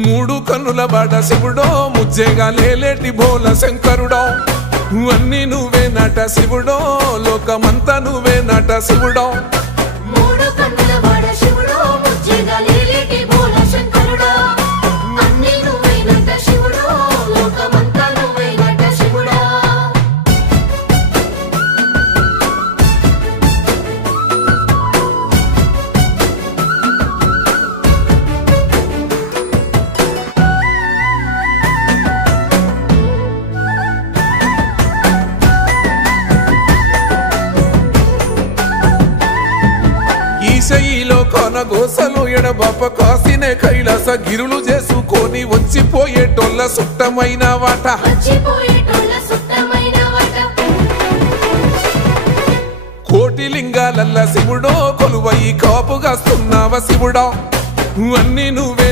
మూడు కన్నుల బాట శివుడో ముజ్జేగా లేలేటి బోల శంకరుడో అన్ని నువ్వే నట శివుడో లోకమంతా నువ్వే నట శివుడో మూడు కన్నుల బాట శివుడో ముజ్జేగా లేలేటి బోల శంకరుడో అన్ని నువ్వే నట శివుడో లోకమంతా నువ్వే నట శివుడో ఈశయిలో కొనగోసలు ఎడబాప కాసినే కైలాస గిరులు చేసుకొని వచ్చిపోయేటోళ్ళ సుట్టమైన వాట కోటి లింగాలల్ల శివుడో కొలువయి కాపుగాస్తున్నావ శివుడా అన్ని నువ్వే